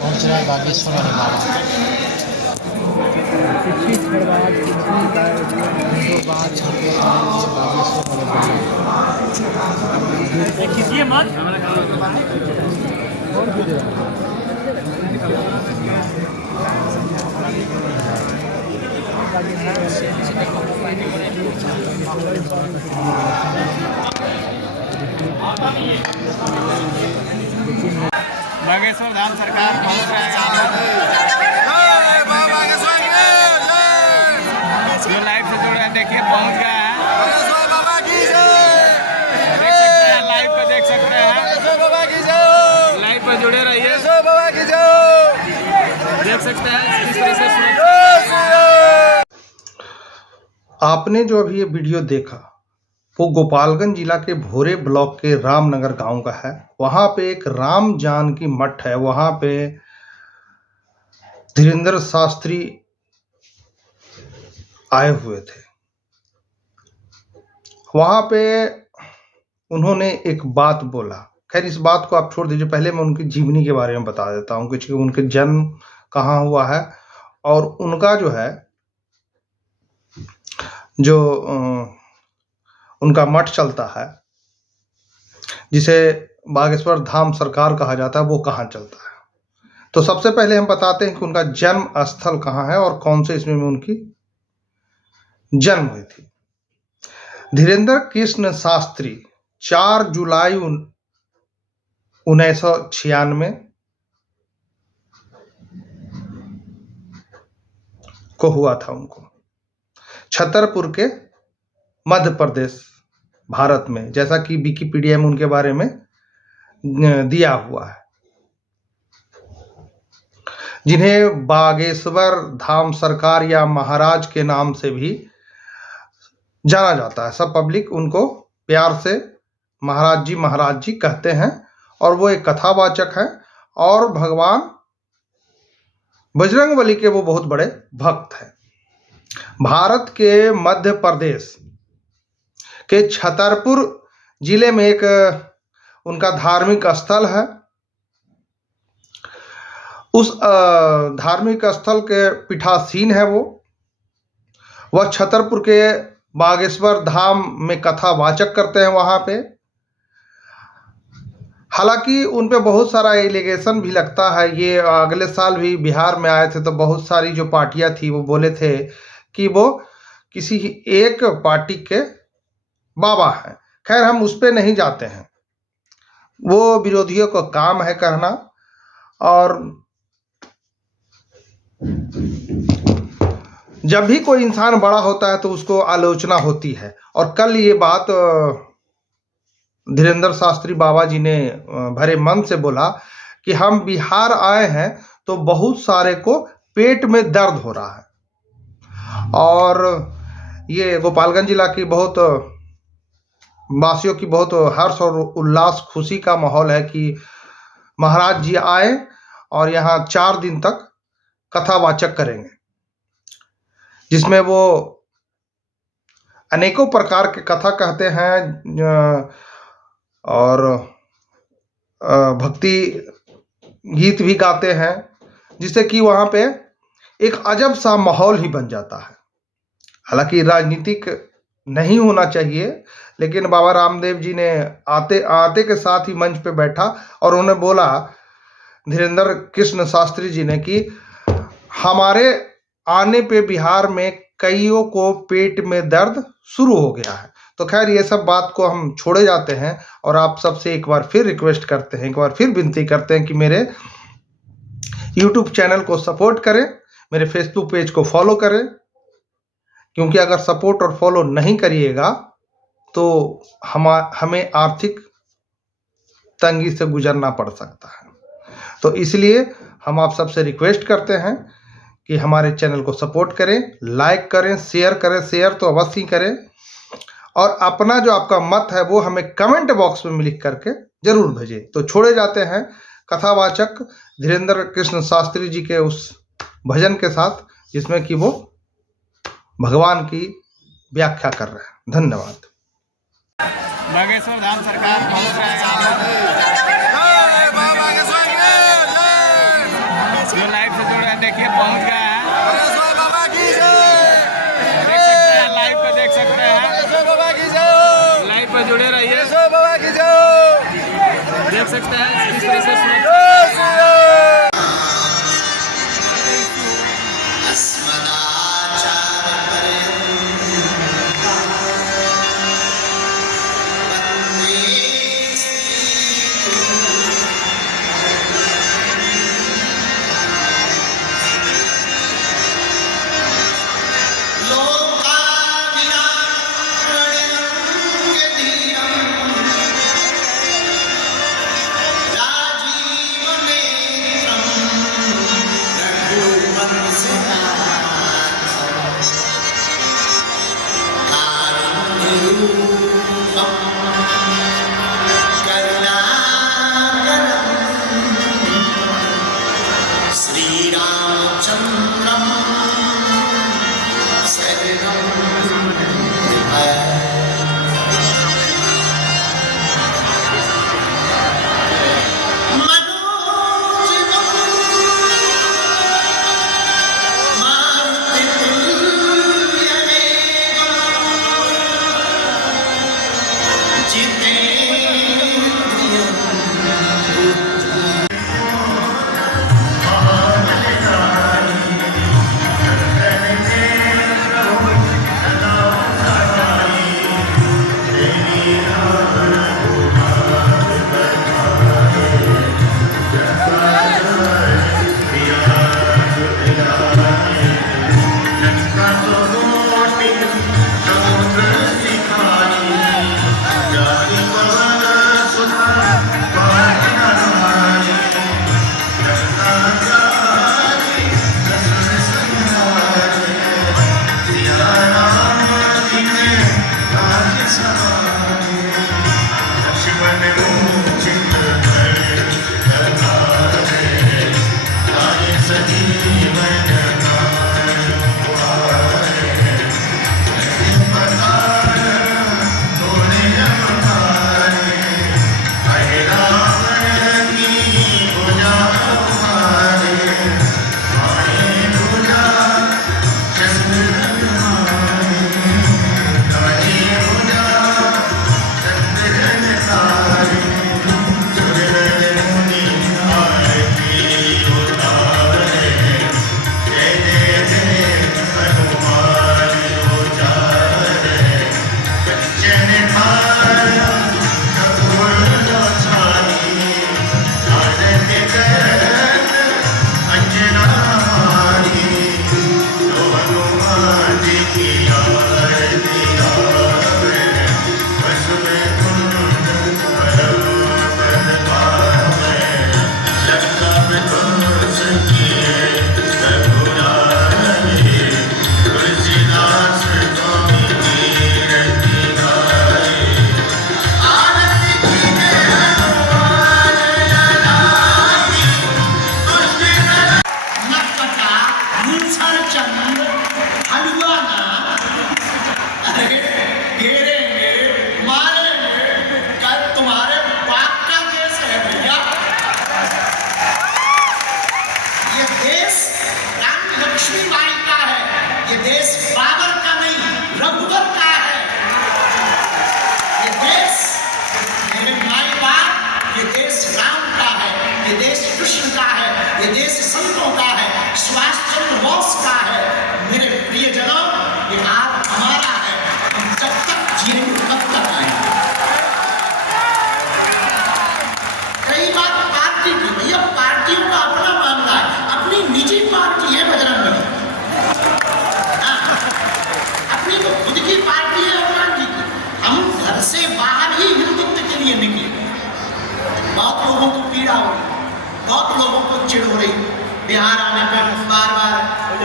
पहुंच रहा है बागेश्वर वाले बाबा। बागेश्वर वाले बागेश्वर धाम सरकार पहुंच रहा है। जो लाइव से जुड़ रहे हैं देखिए पहुंच गया है। देख सकते हैं, लाइव पे देख सकते हैं, लाइव पे जुड़े रहिए, देख सकते हैं किस तरह से। आपने जो अभी ये वीडियो देखा वो गोपालगंज जिला के भोरे ब्लॉक के रामनगर गांव का है। वहां पे एक राम जानकी मठ है। वहां पे धीरेन्द्र शास्त्री आए हुए थे। वहां पे उन्होंने एक बात बोला। खैर इस बात को आप छोड़ दीजिए, पहले मैं उनकी जीवनी के बारे में बता देता हूँ कि उनके जन्म कहाँ हुआ है और उनका जो है जो उनका मठ चलता है जिसे बागेश्वर धाम सरकार कहा जाता है, वो कहाँ चलता है। तो सबसे पहले हम बताते हैं कि उनका जन्म स्थल कहाँ है और कौन से ईस्वी में उनकी जन्म हुई थी। धीरेन्द्र कृष्ण शास्त्री 4 जुलाई 1996 को हुआ था उनको, छतरपुर के मध्य प्रदेश भारत में, जैसा कि विकिपीडिया में उनके बारे में दिया हुआ है। जिन्हें बागेश्वर धाम सरकार या महाराज के नाम से भी जाना जाता है। सब पब्लिक उनको प्यार से महाराज जी कहते हैं और वो एक कथावाचक हैं और भगवान बजरंगबली के वो बहुत बड़े भक्त हैं। भारत के मध्य प्रदेश के छतरपुर जिले में एक उनका धार्मिक स्थल है। उस धार्मिक स्थल के पीठासीन है वह छतरपुर के बागेश्वर धाम में कथावाचक करते हैं वहां पे। हालांकि उन पे बहुत सारा एलिगेशन भी लगता है। ये अगले साल भी बिहार में आए थे तो बहुत सारी जो पार्टियां थी वो बोले थे कि वो किसी एक पार्टी के बाबा हैं। खैर हम उस पे नहीं जाते हैं, वो विरोधियों का काम है कहना। और जब भी कोई इंसान बड़ा होता है तो उसको आलोचना होती है। और कल ये बात धीरेन्द्र शास्त्री बाबा जी ने भरे मन से बोला कि हम बिहार आए हैं तो बहुत सारे को पेट में दर्द हो रहा है। और ये गोपालगंज जिला की बहुत वासियों की बहुत हर्ष और उल्लास खुशी का माहौल है कि महाराज जी आए और यहाँ 4 दिन तक कथावाचक करेंगे, जिसमें वो अनेकों प्रकार के कथा कहते हैं और भक्ति गीत भी गाते हैं, जिससे कि वहाँ पे एक अजब सा माहौल ही बन जाता है। हालांकि राजनीतिक नहीं होना चाहिए, लेकिन बाबा रामदेव जी ने आते आते के साथ ही मंच पे बैठा और उन्होंने बोला, धीरेन्द्र कृष्ण शास्त्री जी ने, कि हमारे आने पे बिहार में कईयों को पेट में दर्द शुरू हो गया है। तो खैर ये सब बात को हम छोड़े जाते हैं और आप सबसे एक बार फिर रिक्वेस्ट करते हैं, एक बार फिर विनती करते हैं कि मेरे YouTube चैनल को सपोर्ट करें, मेरे फेसबुक पेज को फॉलो करें, क्योंकि अगर सपोर्ट और फॉलो नहीं करिएगा तो हमें आर्थिक तंगी से गुजरना पड़ सकता है। तो इसलिए हम आप सबसे रिक्वेस्ट करते हैं कि हमारे चैनल को सपोर्ट करें, लाइक करें, शेयर करें। शेयर तो अवश्य करें और अपना जो आपका मत है वो हमें कमेंट बॉक्स में लिख करके जरूर भेजें। तो छोड़े जाते हैं कथावाचक धीरेन्द्र कृष्ण शास्त्री जी के उस भजन के साथ, जिसमें कि वो भगवान की व्याख्या कर रहे हैं। धन्यवाद। बागेश्वर धाम सरकार पहुंच रहा है। देखिए पहुंच गए हैं। देख सकते हैं, लाइव पे देख सकते हैं, लाइव पे जुड़े रहिए। देख सकते हैं किस तरह से बहुत लोगों को चिढ़ हो रही। बिहार आने पर बार बार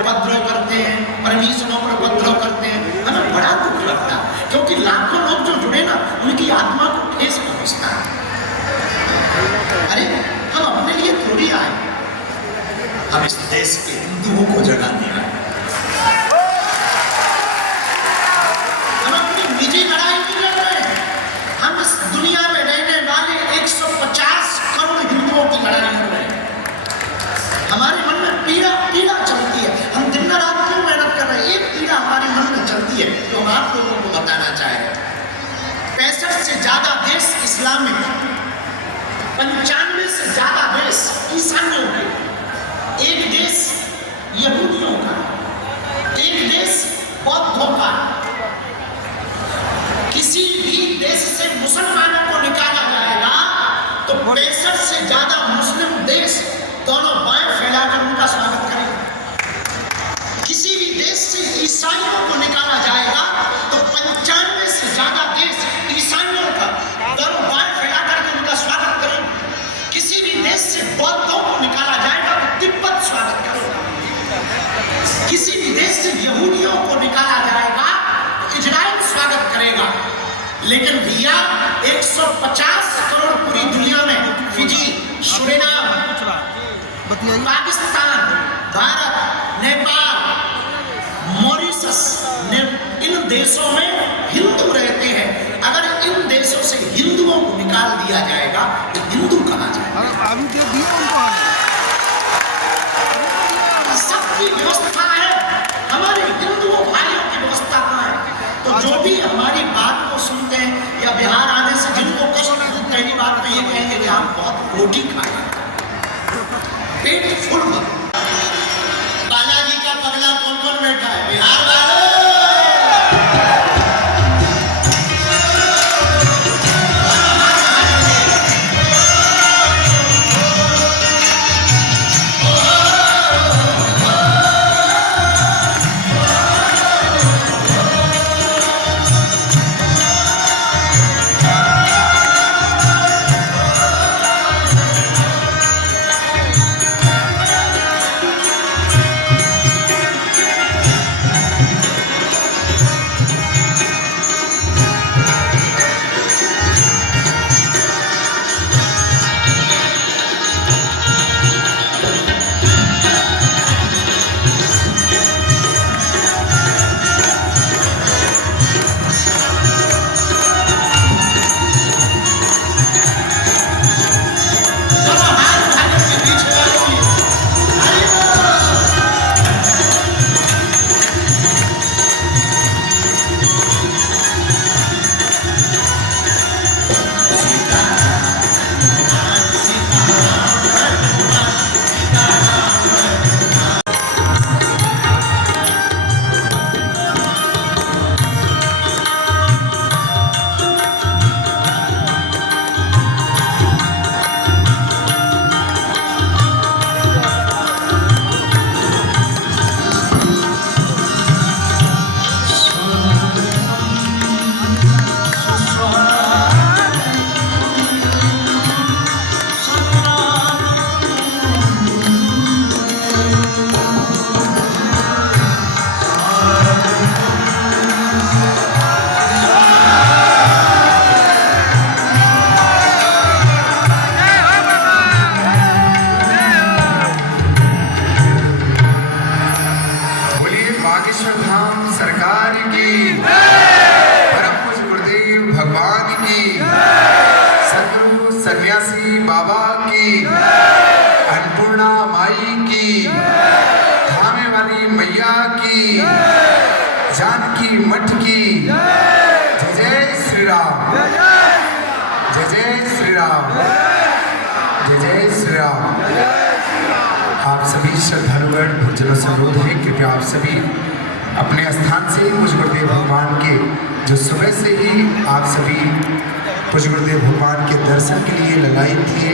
उपद्रव करते हैं, परमिशनों पर उपद्रव करते हैं, हमें बड़ा दुख लगता है, क्योंकि लाखों लोग जो जुड़े ना, उनकी आत्मा को ठेस पहुंचता है। अरे हम अपने लिए थोड़ी आए, हम इस देश के हिंदुओं को जगाने आए। हम अपनी निजी लड़ाई नहीं लड़ रहे हैं, हम इस दुनिया में रहने वाले 150 करोड़ हिंदुओं की लड़ाई लड़ रहे हैं। हमारे मन में पीड़ा पीड़ा ज्यादा देश इस्लामिक, 95 से ज्यादा देश ईसाइयों के, एक देश यहूदियों का, एक देश बौद्धों का। किसी भी देश से मुसलमानों को निकाला जाएगा तो 65 से ज्यादा मुस्लिम देश दोनों बाएं फैलाकर उनका स्वागत करेंगे। किसी भी देश से ईसाइयों को निकाला जाएगा तो 95 से ज्यादा देश ईसाइयों का दोनों बाएं फैलाकर उनका स्वागत करेंगे। किसी भी देश से बौद्धों को निकाला जाएगा तो तिब्बत स्वागत करेगा। किसी भी देश से यहूदियों को निकाला जाएगा तो इजराइल स्वागत करेगा। लेकिन भैया 150 करोड़ पूरी दुनिया में, Fiji, Suriname, Pakistan, Bharat, Nepal, Mauritius, इन देशों में हिंदू रहते हैं। अगर इन देशों से हिंदुओं को निकाल दिया जाएगा तो हिंदू कहा जाएगा। सबकी व्यवस्था है, हमारे हिंदुओं भाइयों की व्यवस्था कहाँ है? तो जो भी हमारी बात को सुनते हैं या बिहार आने से जिनको कष्ट, पहली बात तो ये कहेंगे कि हम बहुत रोटी खाए, पेट फुल भर। बालाजी का पगला कौन कौन बैठा है? बिहार वाले। सन्यासी बाबा की, अन्नपूर्णा माई की, धामे वाली मैया की, जानकी मठ की। जय जय श्री राम, जय जय श्री राम, जय जय श्री राम। आप सभी श्रद्धालुगण भक्तजनों से अनुरोध है, कृपया आप सभी अपने स्थान से पूज्य गुरुदेव भगवान के, जो सुबह से ही आप सभी पूज्य गुरुदेव भगवान के दर्शन के लिए लगाए थे,